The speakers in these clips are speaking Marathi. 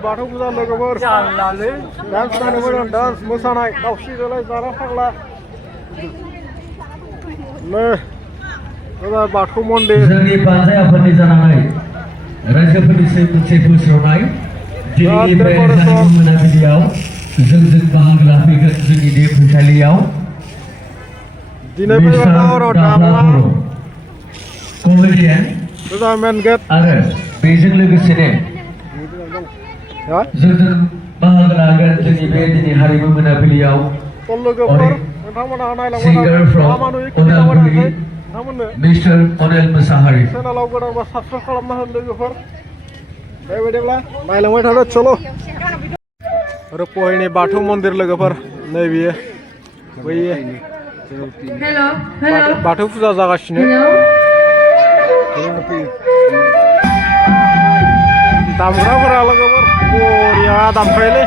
बाथौ फुजा लोगोफोर डान्स नायनो फैदों डान्स मोसानाय दावस्रि देलाय जारा फाग्ला नै बाथौ मन्दिर जोंनि बान्जाय आफादनि जानानै रायजोफोरनिसिम मोनसे फोसावनाय दिनैनि बे मोनाबिलियाव जोंजों बाहागो लाफैगोन जोंनि बे फैसालियाव दिनै फैबाय दामला कमेडियान फुजा मेन गेट आरो बेजों लोगोसेनो जोंजों बाहागो लागोन जोंनि बे दिनै हारिमु मोनाबिलियाव लोगोफोर नोंथांमोना singer from Udalguri mister Anil Musahari चेनेलाव गोदानबा साबस्क्राइब खालामना हो लोगोफोर बेबायदिब्ला नायलांबाय थादो चलो रुपहिनी बाथौ मन्दिर लोगोफोर नै बियो बैयो बाथौ फुजा जागासिनो दामग्राफोरा लोगोफोर बरिया दामखायोलै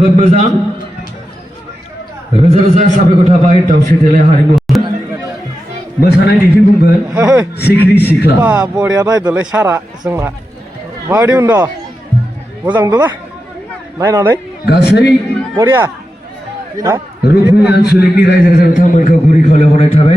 जोबोद मोजां रोजा रोजा साबायखर थाबाय दावस्रि देलाय हारिमु मोसानाय दिन्थिफुंगोन सिख्रि सिख्ला बा बरिया नायदोलै सारा जोंना माबायदि मोनदों मोजां मोनदों ना नायनानै गासै बरिया रुपनि आनसलिकनि रायजो राजा नोंथांमोनखौ गुरै खावलायहरनाय थाबाय।